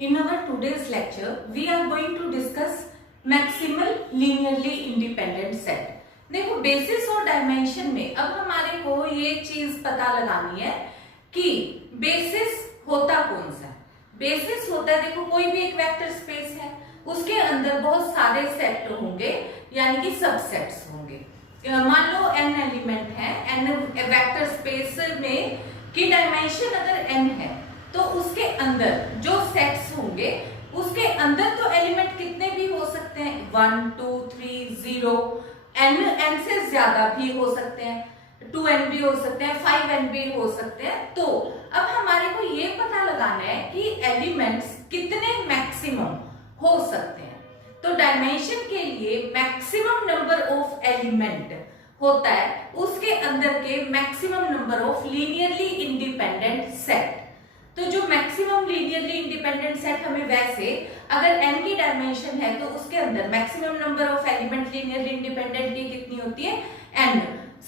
In our today's lecture, we are going to discuss maximal linearly independent set. देखो basis और dimension में अब हमारे को ये चीज पता लगानी है कि बेसिस होता कौन सा है। बेसिस होता है, देखो कोई भी एक वेक्टर स्पेस है, उसके अंदर बहुत सारे सेट होंगे यानी कि सबसेट्स होंगे। मान लो n एलिमेंट है, n वेक्टर स्पेस में की डायमेंशन अगर n है तो उसके अंदर जो सेट्स होंगे उसके अंदर तो एलिमेंट कितने भी हो सकते हैं, 1 2 3 0, n से ज्यादा भी हो सकते हैं, 2n भी हो सकते हैं, 5n भी हो सकते हैं। तो अब हमारे को ये पता लगाना है कि एलिमेंट्स कितने मैक्सिमम हो सकते हैं। तो डायमेंशन के लिए मैक्सिमम नंबर ऑफ एलिमेंट होता है उसके अंदर के maximum number of linearly independent set. तो जो मैक्सिमम लीनियरली इंडिपेंडेंट सेट हमें वैसे अगर n की डायमेंशन है तो उसके अंदर maximum number of element linearly independent की कितनी होती है, n।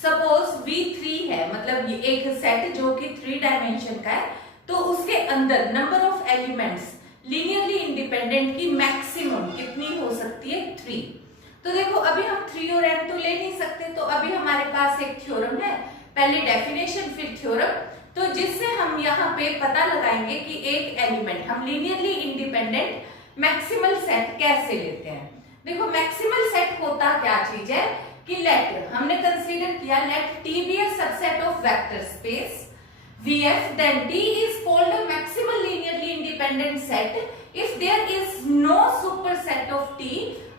सपोज V3 है, मतलब ये एक सेट जो कि 3 डायमेंशन का है, तो उसके अंदर number of elements linearly independent की मैक्सिमम कितनी हो सकती है, 3। तो देखो अभी हम 3 और n तो ले नहीं सकते, तो अभी हमारे पास एक थ्योरम है, पहले डेफिनेशन फिर थ्योरम, तो जिससे हम यहाँ पे पता लगाएंगे कि एक एलिमेंट हम लीनियरली इंडिपेंडेंट मैक्सिमल सेट कैसे लेते हैं। देखो मैक्सिमल सेट होता क्या चीज है कि लेट हमने कंसीडर किया let T be a subset of vector space VF, then T is called a maximal linearly independent set if there is no superset of T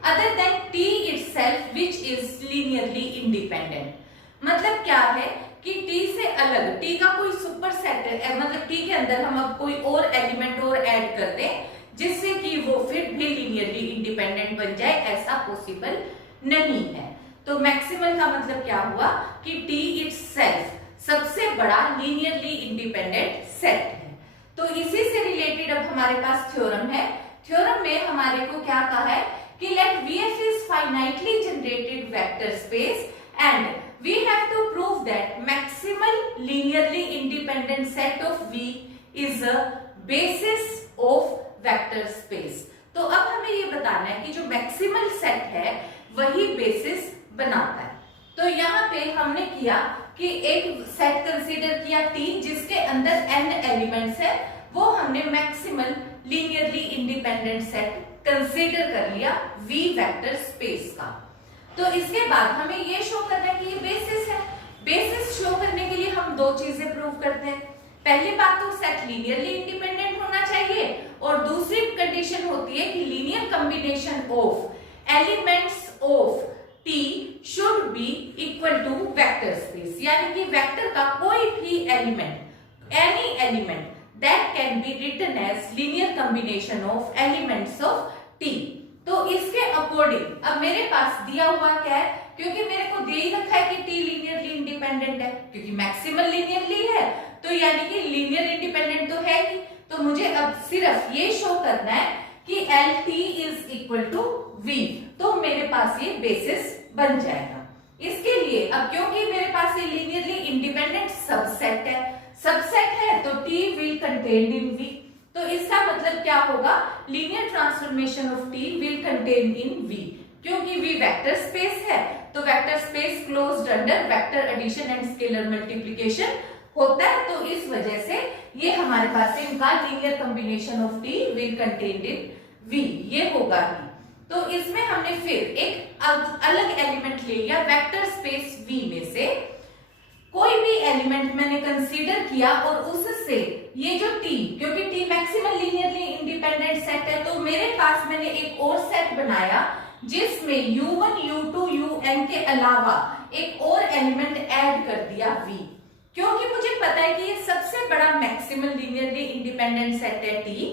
other than T itself which is linearly independent। मतलब क्या है कि T से अलग T का कोई super set है, मतलब T के अंदर हम अब कोई और एलिमेंट और ऐड कर दें जिससे कि वो फिर भी लीनियरली इंडिपेंडेंट बन जाए, ऐसा पॉसिबल नहीं है। तो मैक्सिमल का मतलब क्या हुआ कि T इटसेल्फ सबसे बड़ा लीनियरली इंडिपेंडेंट सेट है। तो इसी से रिलेटेड अब हमारे पास थ्योरम है। थ्योरम में हमारे को क्या कहा है कि let VF is finitely generated vector space and we have to prove that maximal linearly independent set of V is a basis of vector space। तो अब हमें ये बताना है कि जो मैक्सिमल सेट है वही बेसिस बनाता है। तो यहाँ पे हमने किया कि एक सेट कंसीडर किया T जिसके अंदर n एलिमेंट्स है, वो हमने maximal linearly independent set consider कर लिया V वेक्टर स्पेस का। तो इसके बाद हमें ये शो करना है कि ये बेसिस है। बेसिस शो करने के लिए हम दो चीजें प्रूव करते हैं। पहली बात तो सेट लीनियरली इंडिपेंडेंट होना चाहिए और दूसरी कंडीशन होती है कि linear combination of elements of T should be equal to vector space, यानी कि वेक्टर का कोई भी element, any element that can be written as linear combination of elements of T। तो इसके अकॉर्डिंग अब मेरे पास दिया हुआ क्या है, क्योंकि मेरे को दे ही रखा है कि T लीनियरली इंडिपेंडेंट है, क्योंकि मैक्सिमल लीनियरली है तो यानी कि लीनियर इंडिपेंडेंट तो है ही। तो मुझे अब सिर्फ ये शो करना है कि LT is equal to V, तो मेरे पास ये बेसिस बन जाएगा। इसके लिए अब क्योंकि मेरे पास ये लीनियरली इंडिपेंडेंट सबसेट है तो T will contain in V। तो इसका मतलब क्या होगा, linear transformation of T will contain in V। क्योंकि V वेक्टर स्पेस है तो vector space closed under vector addition and scalar multiplication होता है, तो इस वजह से ये हमारे पास इनका linear combination of T will contain in V, ये होगा ही। तो इसमें हमने फिर एक अलग एलिमेंट ले लिया वेक्टर स्पेस V में से, कोई भी एलिमेंट मैंने कंसीडर किया और उससे ये जो T, क्योंकि T maximal linearly independent set है तो मेरे पास मैंने एक और सेट बनाया जिसमें U1 U2 UN के अलावा एक और एलिमेंट ऐड कर दिया V, क्योंकि मुझे पता है कि ये सबसे बड़ा मैक्सिमल लीनियरली इंडिपेंडेंट सेट है T,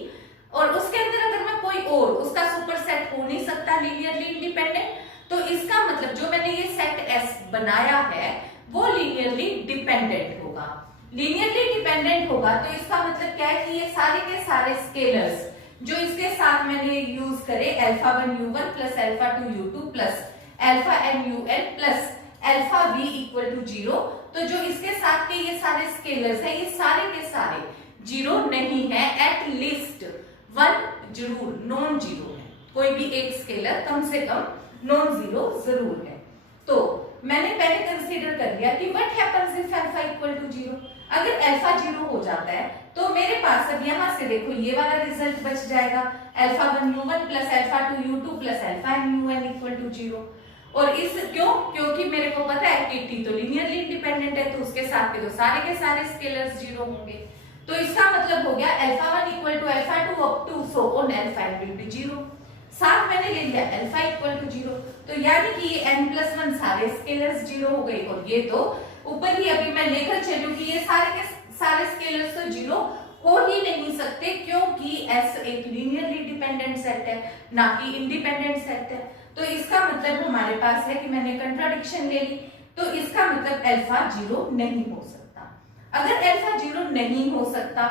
और उसके अंदर अगर मैं कोई और उसका सुपर सेट हो नहीं सकता लीनियरली इंडिपेंडेंट, तो इसका मतलब जो मैंने ये सेट S बनाया है वो लीनियरली डिपेंडेंट होगा। लीनियरली डिपेंडेंट होगा तो इसका मतलब क्या है कि ये सारे के सारे स्केलर्स जो इसके साथ मैंने यूज करे α1 U1 plus α2 U2 plus αn UN plus αv equal to 0, तो जो इसके साथ के ये सारे स्केलर्स है ये सारे के सारे जीरो नहीं है, एट लीस्ट वन जरूर नॉन जीरो है, कोई भी एक स्केलर कम से कम नॉन जीरो जरूर है। तो मैंने पहले कंसीडर कर लिया कि what happens if alpha equal to zero. अगर अल्फा जीरो हो जाता है तो मेरे पास अब यहाँ से देखो ये वाला रिजल्ट बच जाएगा, alpha one u one plus alpha two u two plus alpha n u n equal to zero. और इस क्योंकि मेरे को पता है कि टी तो लीनियरली इंडिपेंडेंट है, तो उसके साथ के तो सारे के सारे स्केलर्स जीरो होंगे। तो इसका मतलब हो गया alpha one equal to alpha two up to so on alpha n will be zero. साथ मैंने ले लिया अल्फा इक्वल टू जीरो, तो यानी कि ये n प्लस वन सारे स्केलर्स जीरो हो गए। और ये तो ऊपर ही अभी मैं लेकर चलूं कि ये सारे के सारे स्केलर्स तो जीरो हो ही नहीं सकते, क्योंकि S एक लीनियरली डिपेंडेंट सेट है, ना कि इंडिपेंडेंट सेट है। तो इसका मतलब हमारे पास है कि मैंने कंट्राडिक्शन ले ली, तो इसका मतलब अल्फा जीरो नहीं हो सकता। अगर अल्फा जीरो नहीं हो सकता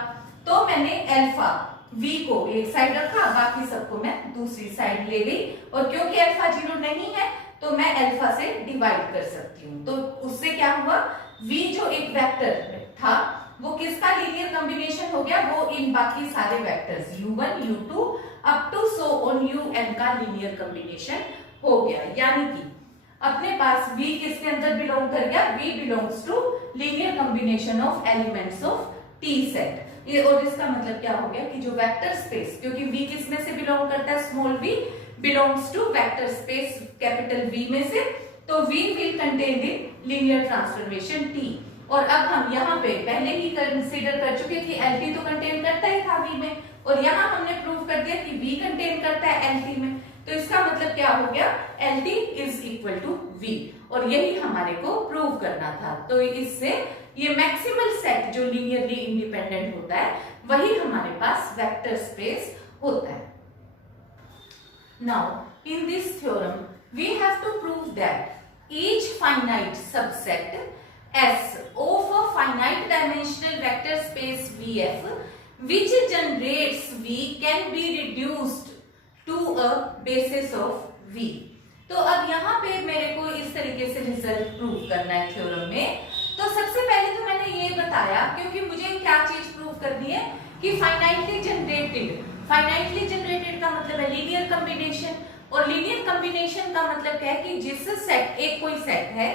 तो मैंने अल्फा v को एक साइड रखा, बाकी सबको मैं दूसरी साइड ले गई। और क्योंकि अल्फा जीरो नहीं है तो मैं अल्फा से डिवाइड कर सकती हूँ। तो उससे क्या हुआ, v जो एक वेक्टर था वो किसका लीनियर कॉम्बिनेशन हो गया, वो इन बाकी सारे vectors u1 u2 up to so on un का लीनियर कॉम्बिनेशन हो गया। यानी कि अपने पास v किसके अंदर बिलोंग कर गया, v belongs to linear combination of elements of t set. ये और इसका मतलब क्या हो गया कि जो वेक्टर स्पेस, क्योंकि v किस में से बिलोंग करता है, small v belongs to vector space capital V में से, तो v will contain the linear transformation t। और अब हम यहाँ पे पहले ही कंसीडर कर चुके कि LT तो कंटेन करता ही था v में, और यहाँ हमने प्रूव कर दिया कि v कंटेन करता है LT में। तो इसका मतलब क्या हो गया, LT is equal to v, और यही हमारे को प्रूव करना था। तो इससे ये मैक्सिमल सेट जो लीनियरली इंडिपेंडेंट होता है वही हमारे पास वेक्टर स्पेस होता है। Now in this theorem we have to prove that each finite subset S of a finite dimensional vector space VF which generates V can be reduced to a basis of V। तो अब यहाँ पे मेरे को इस तरीके से result prove करना है थ्योरम में। तो सबसे पहले तो मैंने ये बताया, क्योंकि मुझे क्या चीज प्रूव करनी है कि फाइनाइटली जनरेटेड का मतलब है लीनियर कॉम्बिनेशन, और लीनियर कॉम्बिनेशन का मतलब क्या है कि जिस सेट, एक कोई सेट है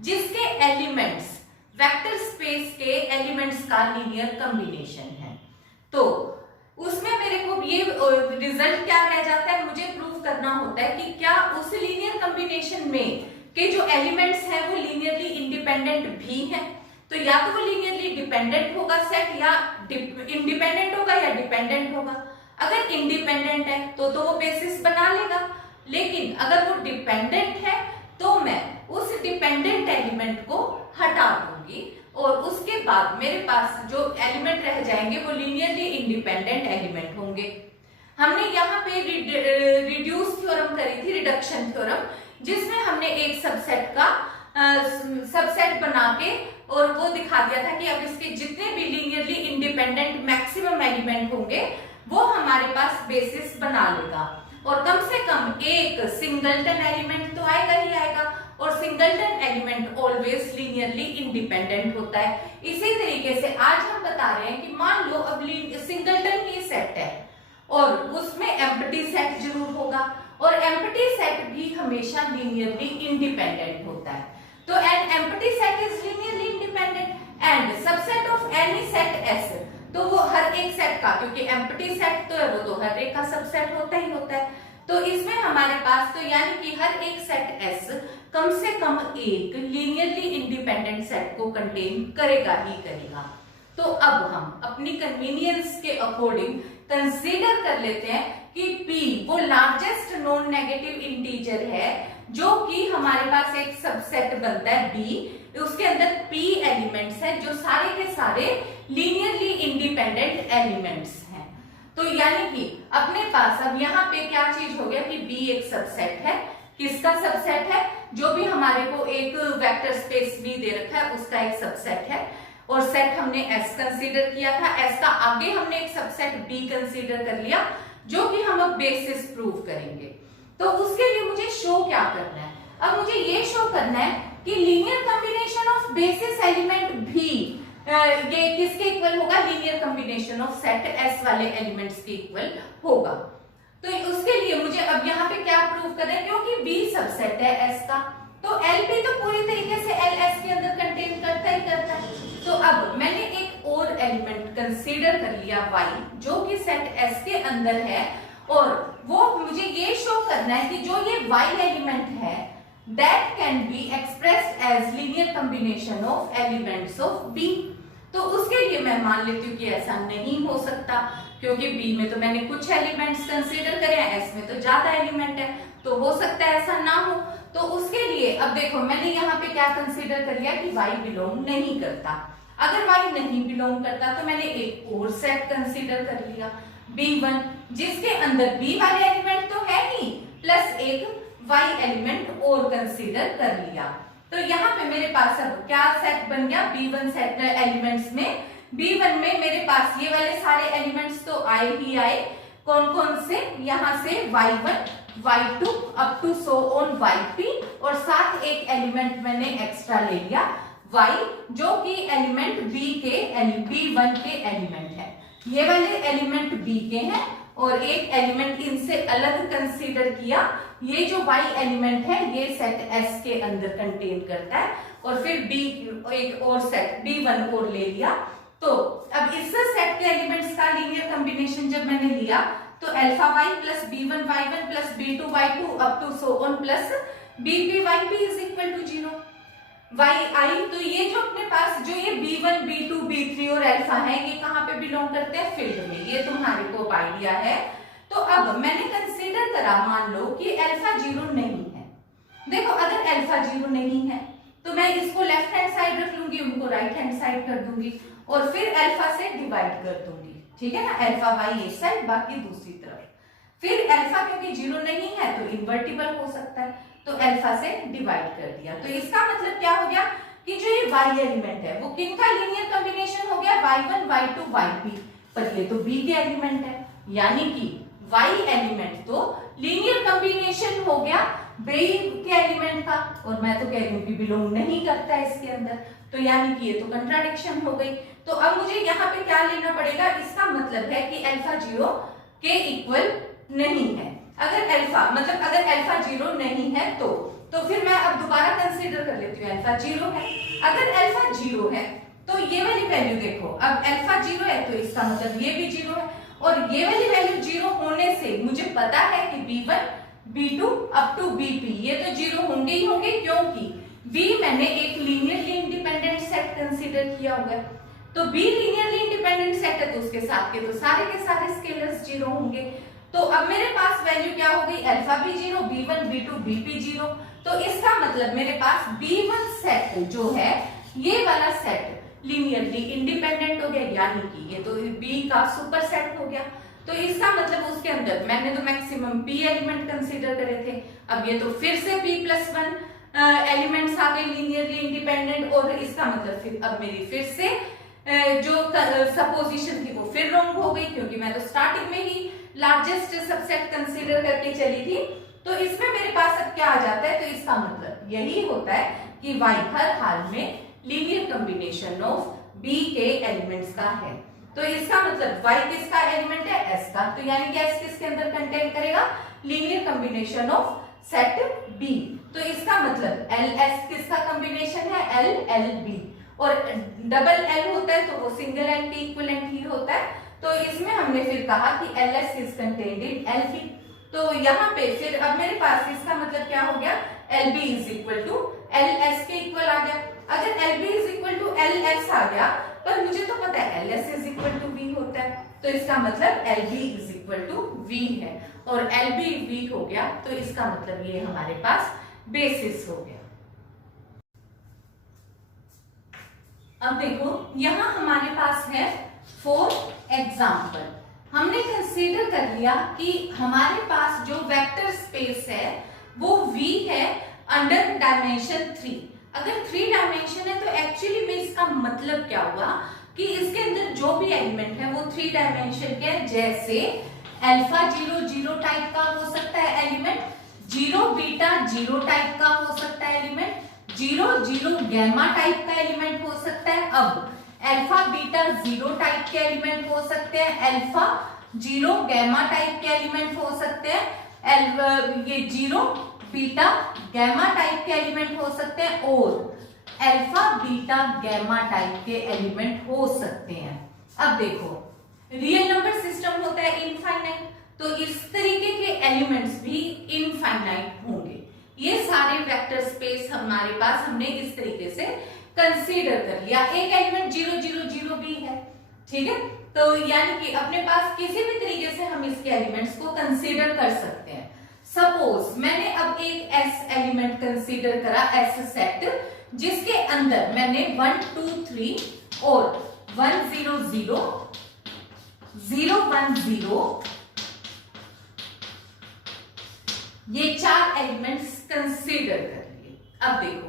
जिसके एलिमेंट्स वेक्टर स्पेस के एलिमेंट्स का लीनियर कॉम्बिनेशन है। तो उसमें मेरे को ये रिजल्ट क्या रह जाता है, मुझे प्रूव करना होता है कि क्या उस लीनियर कॉम्बिनेशन में के जो एलिमेंट्स हैं वो लीनियरली इंडिपेंडेंट भी हैं। तो या तो वो लीनियरली डिपेंडेंट होगा सेट, या इंडिपेंडेंट होगा या डिपेंडेंट होगा। अगर इंडिपेंडेंट है तो वो बेसिस बना लेगा, लेकिन अगर वो डिपेंडेंट है तो मैं उस डिपेंडेंट एलिमेंट को हटा दूंगी, और उसके बाद मेरे पास जो एलिमेंट रह जाएंगे वो लीनियरली इंडिपेंडेंट एलिमेंट होंगे। हमने यहाँ पे रिड्यूस थ्योरम करी थी, रिडक्शन थ्योरम, जिसमें हमने एक सबसेट का सबसेट बना के और वो दिखा दिया था कि अब इसके जितने भी लीनियरली इंडिपेंडेंट मैक्सिमम एलिमेंट होंगे वो हमारे पास बेसिस बना लेगा, और कम से कम एक सिंगलटन एलिमेंट तो आएगा ही आएगा, और singleton element always linearly independent होता है। इसी तरीके से आज हम बता रहे हैं कि मान लो अब सिंगलटन ही सेट है और उसमें एम्प्टी सेट जरूर होगा, और एम्प्टी सेट भी हमेशा लीनियरली इंडिपेंडेंट होता है। तो an empty set is linearly independent and subset of any set S, तो वो हर एक सेट का, क्योंकि एम्प्टी सेट तो है वो तो हर एक का सबसेट होता ही होता है, तो इसमें हमारे पास तो यानी कि हर एक सेट S कम से कम एक लीनियरली इंडिपेंडेंट सेट को कंटेन करेगा ही करेगा। तो अब हम अपनी कन्वीनियंस के अकॉर्डिंग कंसीडर कर लेते हैं कि P वो लार्जेस्ट नॉन नेगेटिव इंटीजर है जो कि हमारे पास एक सबसेट बनता है B, उसके अंदर P एलिमेंट्स हैं जो सारे के सारे लीनियरली इंडिपेंडेंट एलिमेंट्स हैं। तो यानी कि अपने पास अब यहाँ पे क्या चीज हो गया कि B एक सबसेट है, किसका सबसेट है, जो भी हमारे को एक वेक्टर स्पेस V दे रखा है उसका एक सबसेट है, और सेट हमने S कंसीडर किया था, S का आगे हमने एक सबसेट B कंसीडर कर लिया जो कि हम अब बेसिस प्रूव करेंगे। तो उसके लिए मुझे शो क्या करना है, अब मुझे ये शो करना है कि linear combination of basis element भी ये किसके इक्वल होगा, linear combination of set S वाले एलिमेंट्स के इक्वल होगा। तो उसके लिए मुझे अब यहाँ पे क्या प्रूव करें, क्योंकि बी सबसेट है एस का, तो एल भी तो पूरी तरीके से एल एस के अंदर कंटेन करता ही करता है। तो अब मैंने एक और एलिमेंट कंसीडर कर लिया y, जो कि सेट एस के अंदर है, और वो मुझे ये शो करना है कि जो ये y एलिमेंट है that can be expressed as linear combination of elements of B। तो उसके लिए मैं मान लेती हूँ कि ऐसा नहीं हो सकता, क्योंकि B में तो मैंने कुछ एलिमेंट्स कंसीडर करे हैं, S में तो ज्यादा एलिमेंट है, तो हो सकता है ऐसा ना हो। तो उसके लिए अब देखो मैंने यहाँ पे क्या कंसीडर कर लिया कि y बिलोंग नहीं करता। अगर y नहीं बिलोंग करता तो मैंने एक और सेट कंसीडर कर लिया B1, जिसके अंदर B वाले एलिमेंट तो है ही, प्लस एक y एलिमेंट और कंसीडर कर लिया। तो यहाँ पे मेरे पास अब क्या सेट बन गया, B1 सेट एलिमेंट्स में, B1 में मेरे पास ये वाले सारे एलिमेंट्स तो आए ही आए, कौन कौन से, यहाँ से Y1 Y2 up to so on Yp, और साथ एक एलिमेंट मैंने एक्स्ट्रा ले लिया Y, जो कि एलिमेंट B1 के एलिमेंट है। ये वाले एलिमेंट B के हैं, और एक एलिमेंट इनसे अलग कंसीडर किया, ये जो y एलिमेंट है ये सेट S के अंदर कंटेन करता है, और फिर B एक और सेट B1 और ले लिया। तो अब इस सेट के एलिमेंट्स का लीनियर कॉम्बिनेशन जब मैंने लिया तो alpha y plus B1 Y1 plus B2 Y2 up to so on plus BP Yp is equal to 0 yi। तो ये जो अपने पास जो ये B1 B2 B3 और अल्फा है, ये कहाँ पे बिलोंग करते हैं, फील्ड में, ये तुम्हारे को आइडिया है। तो अब मैंने कंसीडर करा, मान लो कि अल्फा 0 नहीं है। देखो अगर अल्फा 0 नहीं है तो मैं इसको लेफ्ट हैंड साइड रख लूंगी, उनको राइट हैंड साइड कर दूंगी, और फिर अल्फा से डिवाइड कर दूंगी, ठीक है ना, अल्फा y एक साइड बाकी दूसरी तरफ। फिर अल्फा क्योंकि 0 नहीं है तो इन्वर्टिबल हो सकता है, तो अल्फा से डिवाइड कर दिया। तो इसका मतलब क्या हो गया कि जो ये y एलिमेंट है वो किनका लीनियर कॉम्बिनेशन हो गया, Y1 Y2 Yp, पर ये तो B के एलिमेंट है, यानी कि y एलिमेंट तो लीनियर कॉम्बिनेशन हो गया B के एलिमेंट का, और मैं तो कह रही हूँ कि बिलोंग नहीं करता है इसके अंदर, तो यानी कि ये तो कंट्राडिक्शन हो गई। तो अब मुझे यहाँ पे क्या लेना पड़ेगा, इसका मतलब है कि अल्फा 0 के इक्वल नहीं है। अगर अल्फा मतलब अगर अल्फा 0 नहीं है तो फिर मैं अब दोबारा कंसीडर कर लेती हूँ अल्फा 0 है। अगर अल्फा 0 है तो ये वाली वैल्यू देखो, अब अल्फा 0 है तो इसका मतलब ये भी 0 है, और ये वाली वैल्यू 0 होने से मुझे पता है कि B1 B2 up to BP ये तो 0 होंगे ही होंगे, क्योंकि B मैंने एक लीनियरली इंडिपेंडेंट सेट कंसीडर किया हुआ है। तो B लीनियरली इंडिपेंडेंट सेट है तो उसके साथ के सारे स्केलर्स 0 होंगे। तो अब मेरे पास वैल्यू क्या हो गई, अल्फा भी 0, B1 B2 BP 0। तो इसका मतलब मेरे पास B1 सेट जो है ये वाला सेट लीनियरली इंडिपेंडेंट हो गया, यानी कि ये तो B का सुपर सेट हो गया। तो इसका मतलब उसके अंदर मैंने तो मैक्सिमम P एलिमेंट कंसीडर करे थे, अब ये तो फिर से P+1 एलिमेंट्स आ गए लीनियरली इंडिपेंडेंट, और इसका मतलब फिर अब मेरी फिर से जो सपोजिशन थी वो फिर रॉन्ग हो गई, क्योंकि मैं तो स्टार्टिंग में ही लार्जेस्ट सबसेट कंसीडर करके चली थी। तो इसमें मेरे पास अब क्या आ जाता है, तो इसका मतलब यही होता है कि y हर हाल में लीनियर कॉम्बिनेशन ऑफ B के एलिमेंट्स का है। तो इसका मतलब y किसका एलिमेंट है, S का, तो यानी कि S किसके अंदर कंटेन करेगा, linear combination of set B। तो इसका मतलब LS किसका कॉम्बिनेशन है, LLB, और डबल L होता है तो वो सिंगल L के इक्विवेलेंट ही होता है। तो इसमें हमने फिर कहा कि LS is contained in LB। तो यहाँ पे फिर अब मेरे पास इसका मतलब क्या हो गया, LB is equal to LS के इक्वल आ गया। अगर LB is equal to LS आ गया, पर मुझे तो पता है LS is equal to V होता है, तो इसका मतलब LB is equal to V है, और LB V हो गया तो इसका मतलब ये हमारे पास बेसिस हो गया। अब देखो यहाँ हमारे पास है 4 एग्जाम्पल। हमने कंसीडर कर लिया कि हमारे पास जो वेक्टर स्पेस है वो V है अंडर डायमेंशन 3। अगर 3 डायमेंशन है तो एक्चुअली में इसका मतलब क्या हुआ कि इसके अंदर जो भी एलिमेंट है वो 3 डायमेंशन के है, जैसे अल्फा 0 0 टाइप का हो सकता है एलिमेंट, 0 बीटा 0 टाइप का हो सकता है एलिमेंट, 0 0 गैमा टाइप का एलिमेंट हो सकता है। अब अल्फा बीटा जीरो टाइप के एलिमेंट हो सकते हैं, अल्फा जीरो गैमा टाइप के एलिमेंट हो सकते हैं, ये जीरो बीटा गैमा टाइप के एलिमेंट हो सकते हैं और अल्फा बीटा गैमा टाइप के एलिमेंट हो सकते हैं। अब देखो रियल नंबर सिस्टम होता है इनफाइनाइट, तो इस तरीके के एलिमेंट्स भी इनफाइनाइट होंगे। ये सारे वेक्टर स्पेस हमारे पास हमने इस तरीके से कंसीडर कर लिया। एक एलिमेंट 0 0 0 भी है, ठीक है, तो यानी कि अपने पास किसी भी तरीके से हम इसके एलिमेंट्स को कंसीडर कर सकते हैं। सपोज मैंने अब एक एस एलिमेंट कंसीडर करा, एस सेट, जिसके अंदर मैंने 1 2 3 और 1 0 0 0 1 0 ये 4 एलिमेंट्स कंसीडर कर लिए। अब देखो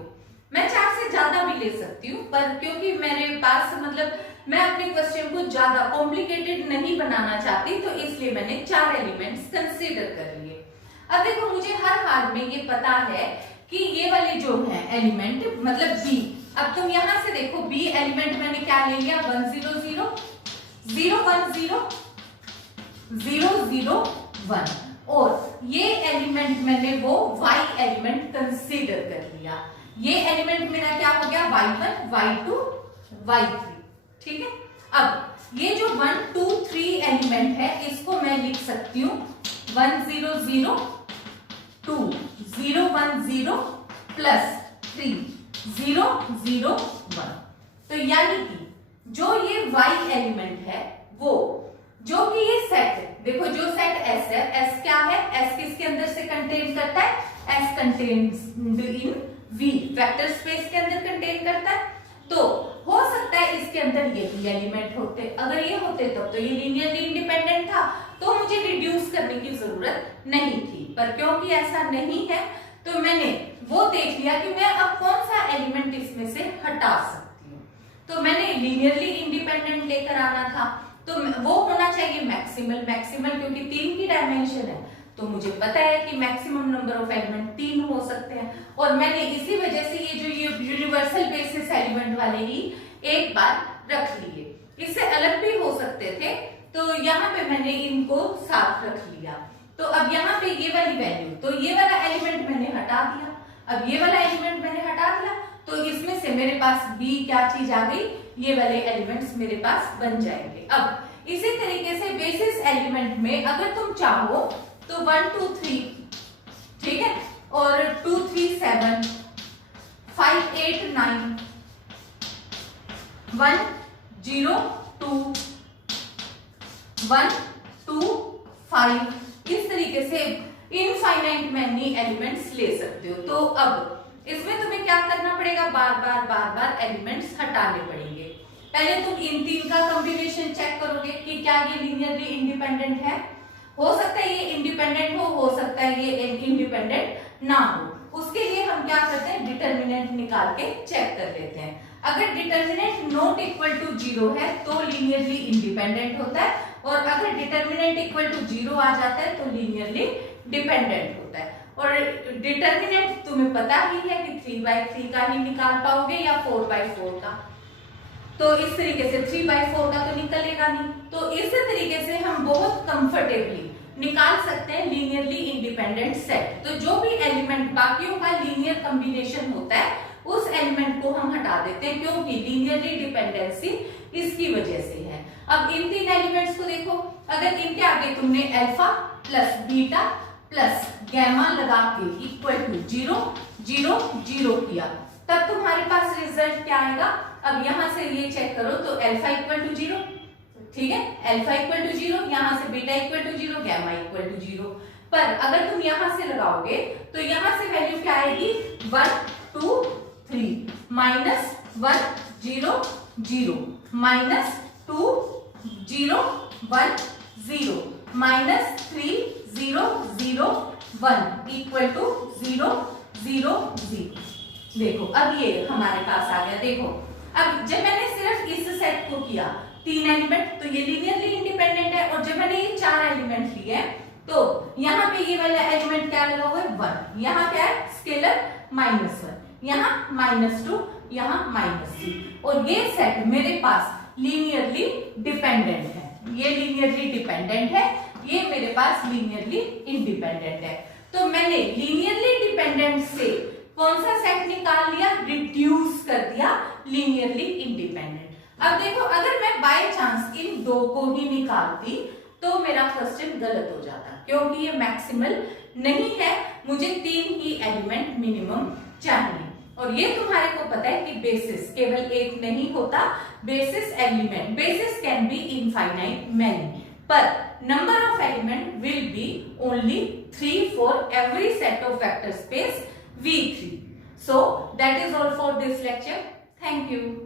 मैं 4 से ज्यादा भी ले सकती हूँ, पर क्योंकि मेरे पास मतलब मैं अपने क्वेश्चन को ज्यादा कॉम्प्लिकेटेड नहीं बनाना चाहती, तो इसलिए मैंने 4 एलिमेंट्स कंसीडर कर लिए। अब देखो मुझे हर हाल में ये पता है कि ये वाले जो है एलिमेंट मतलब बी, अब तुम यहां से देखो बी एलिमेंट मैंने क्या ले लिया, 1 0 0 0 1 0 0 0 1 और ये एलिमेंट मैंने वो y एलिमेंट कंसीडर कर लिया। ये एलिमेंट मेरा क्या हो गया, y1 y2 y3, ठीक है। अब ये जो 1 2 3 एलिमेंट है इसको मैं लिख सकती हूँ 1 0 0 2 0 1 0 प्लस 3 0 0 1। तो यानी कि जो ये y एलिमेंट है वो जो कि ये सेट है, देखो जो सेट S है, S क्या है, S किसके अंदर से कंटेन करता है, S कंटेन्स इन V, वेक्टर स्पेस के अंदर कंटेन करता है। तो हो सकता है इसके अंदर ये भी एलिमेंट होते, अगर ये होते तब तो ये लीनियरली इंडिपेंडेंट था, तो मुझे रिड्यूस करने की जरूरत नहीं थी। पर क्योंकि ऐसा नहीं है तो मैंने वो देख लिया कि मैं अब कौन सा एलिमेंट इसमें से हटा सकती हूँ। तो मैंने लीनियरली इंडिपेंडेंट लेकर आना था, तो वो होना चाहिए मैक्सिमल। मैक्सिमल क्योंकि 3 की डायमेंशन है, तो मुझे पता है कि मैक्सिमम नंबर ऑफ एलिमेंट 3 हो सकते हैं। और मैंने इसी वजह से ये जो ये यूनिवर्सल बेसिस एलिमेंट वाले ही एक बार रख लिए, इससे अलग भी हो सकते थे, तो यहाँ पे मैंने इनको साथ रख लिया। तो अब यहाँ पे ये वाली वैल्यू, तो ये वाला एलिमेंट मैंने हटा दिया, अब ये वाला एलिमेंट मैंने हटा दिया, तो इसमें से मेरे पास बी क्या चीज आ गई, ये वाले एलिमेंट्स मेरे पास बन जाएंगे। अब इसी तरीके से बेसिस एलिमेंट में अगर तुम चाहो तो 1 2 3, ठीक है, और 2 3 7 5 8 9 1 0 2 1 2 5 इस तरीके से इनफाइनाइट मैनी एलिमेंट्स ले सकते हो। तो अब इसमें तुम्हें क्या करना पड़ेगा, बार बार एलिमेंट्स हटाने पड़ेंगे। पहले तुम इन 3 का कॉम्बिनेशन चेक करोगे कि क्या ये लीनियरली इंडिपेंडेंट है, हो सकता है ये इंडिपेंडेंट हो सकता है ये इंडिपेंडेंट ना हो। उसके लिए हम क्या करते हैं, डिटर्मिनेंट निकाल के चेक कर लेते हैं। अगर डिटर्मिनेंट नॉट इक्वल टू 0 है तो लीनियरली इंडिपेंडेंट होता है, और अगर डिटर्मिनेंट इक्वल टू 0 आ जाता है तो लीनियरली डिपेंडेंट होता है। और डिटर्मिनेंट तुम्हें पता ही है कि 3/3 का ही निकाल पाओगे या 4/4 का, तो इस तरीके से 3/4 का तो निकलेगा नहीं। तो इस तरीके से हम बहुत कंफर्टेबली निकाल सकते हैं लीनियरली इंडिपेंडेंट सेट। तो जो भी एलिमेंट बाकियों का लीनियर कॉम्बिनेशन होता है उस एलिमेंट को हम हटा देते हैं, क्योंकि लीनियरली डिपेंडेंसी इसकी वजह से है। अब इन 3 एलिमेंट्स को देखो, अगर इनके आगे तुमने alpha plus beta plus gamma लगा के इक्वल टू 0 0 0 किया, तब तुम्हारे पास रिजल्ट क्या आएगा। अब यहां से ये चेक करो तो अल्फा इक्वल टू 0, ठीक है, अल्फा इक्वल टू 0, यहां से beta equal to 0, gamma equal to 0। पर अगर तुम यहां से लगाओगे तो यहां से वैल्यू क्या आएगी, 1 2 3 minus 1 0 0 minus 2 0 1 0 minus 3 0 0 1 equal to 0 0 0। देखो अब ये हमारे पास आ गया। देखो अब जब मैंने सिर्फ इस सेट को किया 3 एलिमेंट, तो ये लीनियरली इंडिपेंडेंट है, और जब मैंने ये 4 एलिमेंट लिए तो यहाँ पे ये वाला एलिमेंट क्या लगा हुआ है, 1, यहाँ क्या है स्केलर -1, यहाँ -2 यहाँ -c, और ये सेट मेरे पास लीनियरली डिपेंडेंट है, ये लीनियरली डिपेंडेंट है, ये मेरे पास लीनियरली इंडिपेंडेंट है। तो मैंने लीनियरली डिपेंडेंट से कौन सा सेट निकाल लिया, रिड्यूस कर दिया लीनियरली इंडिपेंडेंट। अब देखो, अगर मैं बाय चांस इन दो को ही निकालती तो मेरा क्वेश्चन गलत हो जाता, क्योंकि ये मैक्सिमल नहीं है, मुझे 3 ही एलिमेंट मिनिमम चाहिए। और ये तुम्हारे को पता है कि बेसिस केवल एक नहीं होता, basis element, basis can be infinite many, पर number of element will be only 3 for every set of vector space V3. So that is all for this lecture. Thank you.